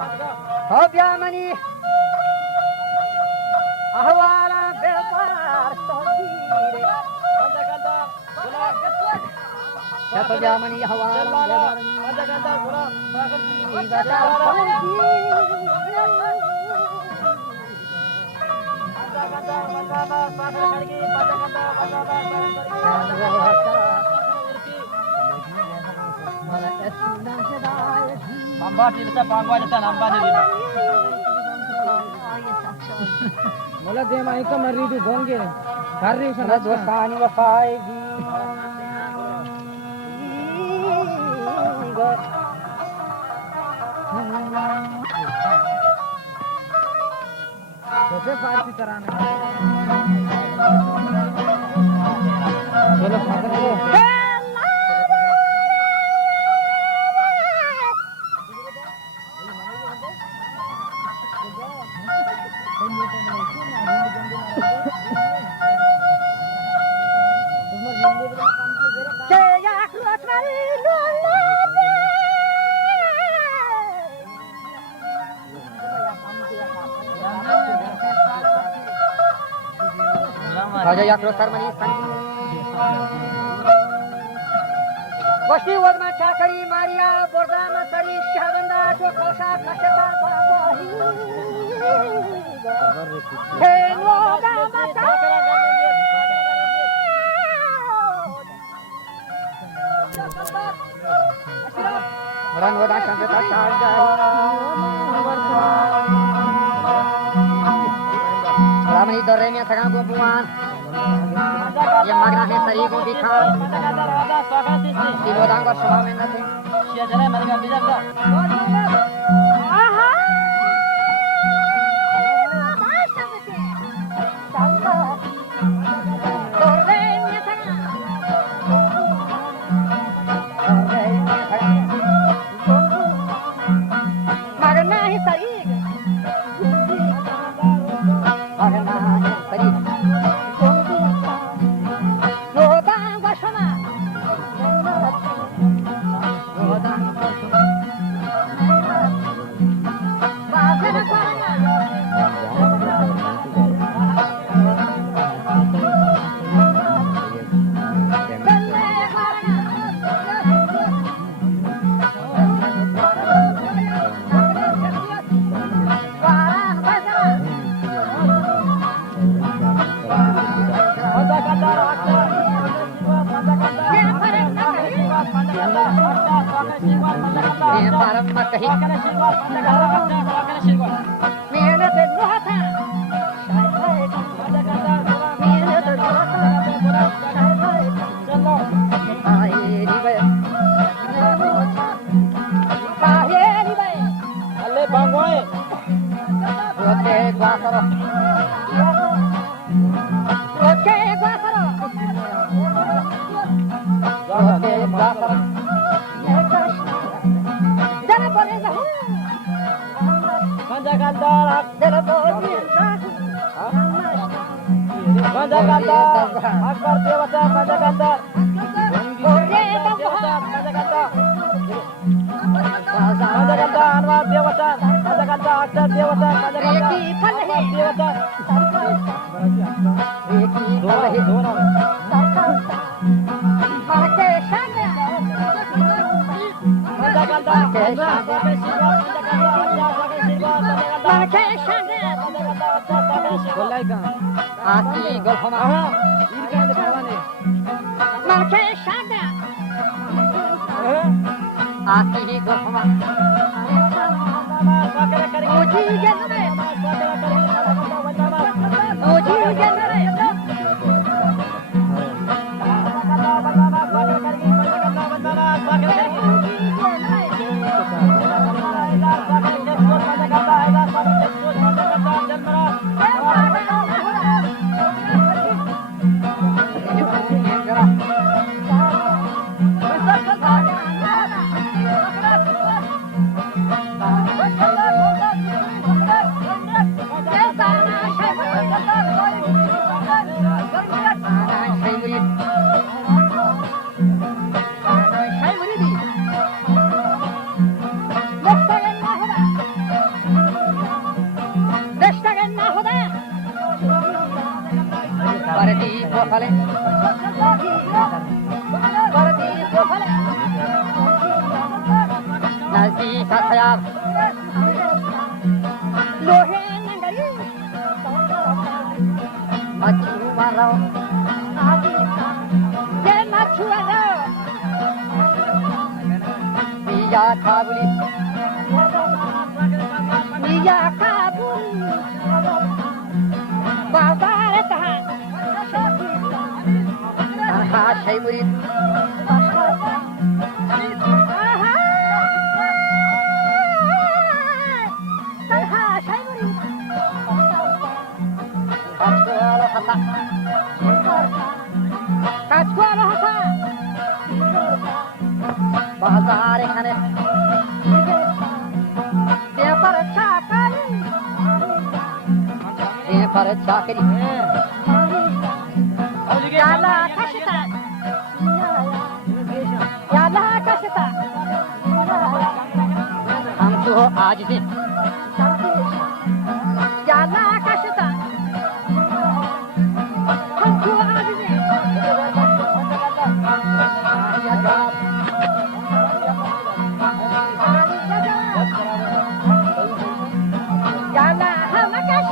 Hobiamani ahwala belpar sodire Jato jamani ahwala Nambah di bisa panggung aja nambah di sini. मला दे माई का मरी तू बोल गे कर रही sana dosani wafaigi कैसे पार्टी कराना चलो पकड़ लो Raja Yakro Sarmani Gosti Wadma Chakari Maria Bordama Sari Shabanda Chokalsa Kashata Babahi Heno Damata Ran Wada Shantata Shajai Ramani Doremia Sagan Gumpuan yang magna है सरी को दिखा तीनों दांग और सभा में न थे Sia jalan mereka bisa tak? magna है सरी magna है सरी Akbar Dewata Panjakantar. Panjakantar Anwar Dewata Panjakantar Akbar Dewata Panjakantar Dewata. Dono. Aki golfama इनके भगवान marke shanda Aki golfama Uji janare Uji janare फले परदेश को फले नजदीक का ख्याल लोहे नंगरी मछुआरा ये मछुआरा मिया काबुली मिया काबुल बाजार तहा तहा शै मुरीद तहा शै मुरीद काचवाला हसा काचवाला हसा बाजार खाने पर चाकरी याला कशता याला कशता हम तो आज से याला कशता हम तो आज से याला हम कश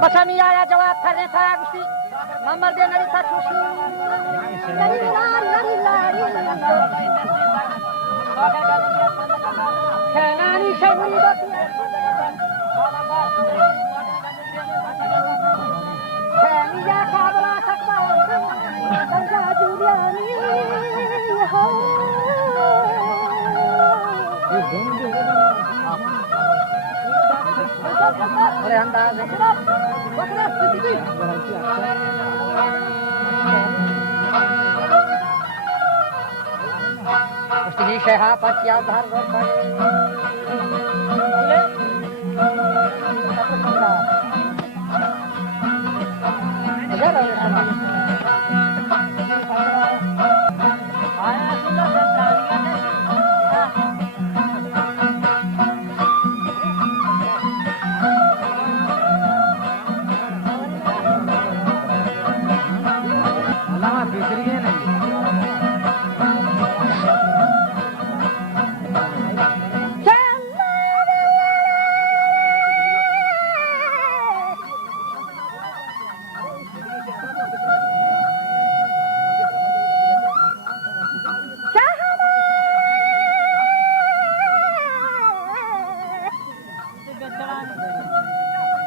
Masami ya jawab karena saya gusti mamar dia nari tak susi lari kenani saya beri kenani ya kabla sakbar tanda juliani अरे अंदाज उसकी शहा पचिया धार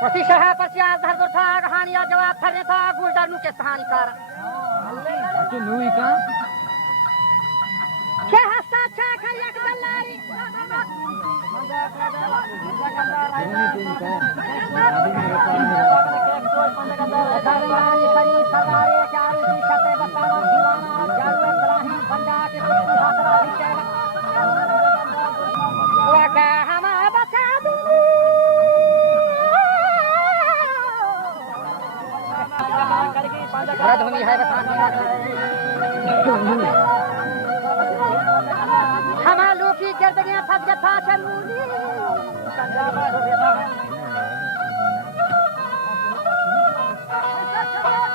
उसी शहा पर चार धर दो था कहानियां जवाब फरने था गुलदानू के कहानीकार तू नूई का क्या हंसता सरवारी सरी सरवारे चारू की शते बसावा दीवाना जालू इब्राहिम बंदा के कुछ हाथरा विचार वका हम बता दूं रधुनी है बसानी हम लोग की गर्दनियां फंस गया था चलूनी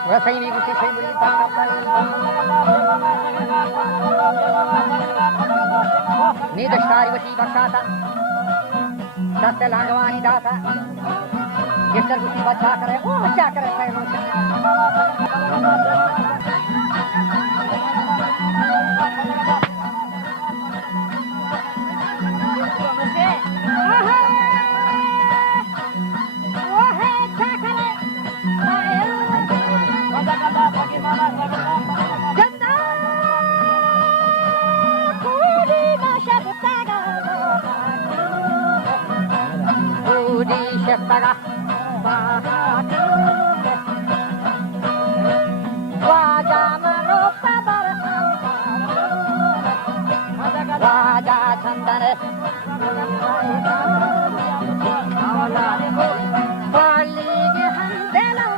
वैसे ही गुस्से से मुझे नींद शारी वशी बख्शाता दस्ते लांगवानी दाता गिटर गुस्सी बच्चा करे वो बच्चा करे Sheptaga Wajamaro Sabar Waja Chandane Pali Handela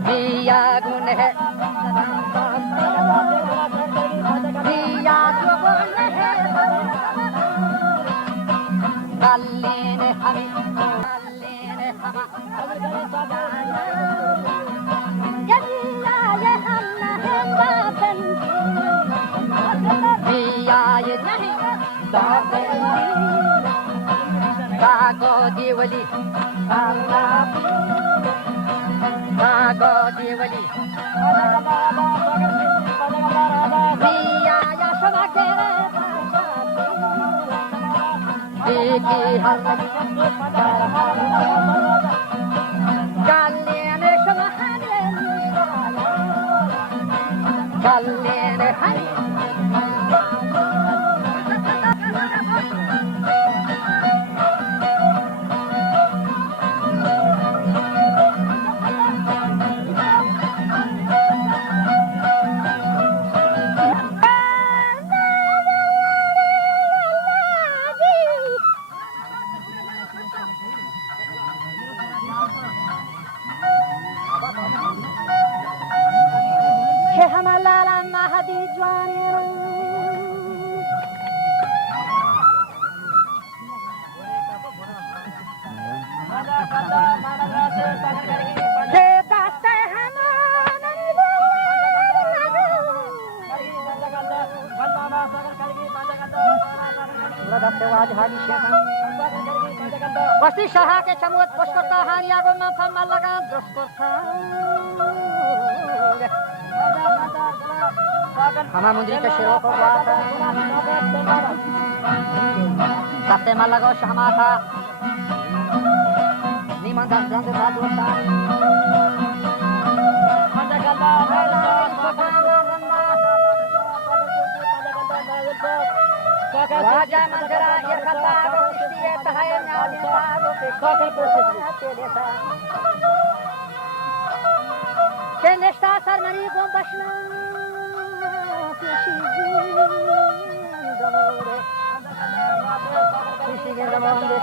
दिया गुन है दिया जो गुन है गले ने हमें दिया ये हम नहीं बाबन दिया ये नहीं बाबन कागो दिवली कागो दिवली दिया यशवा तेरे देखी हर कल्याण शमहाने कल्याण हरि वस्ती शाह के चमुत पुष्करता हानिया को मफम लगा दुष्करता हमा मुंद्री के शिरों को वाता सत्य मल लगो शहमाता नीमन दंद साधुता राजा मंजरा ये खता को किसी तहाय न्याय साधो के खोखल पर के निष्ठा सरमनी को बचना किसी के दमोरे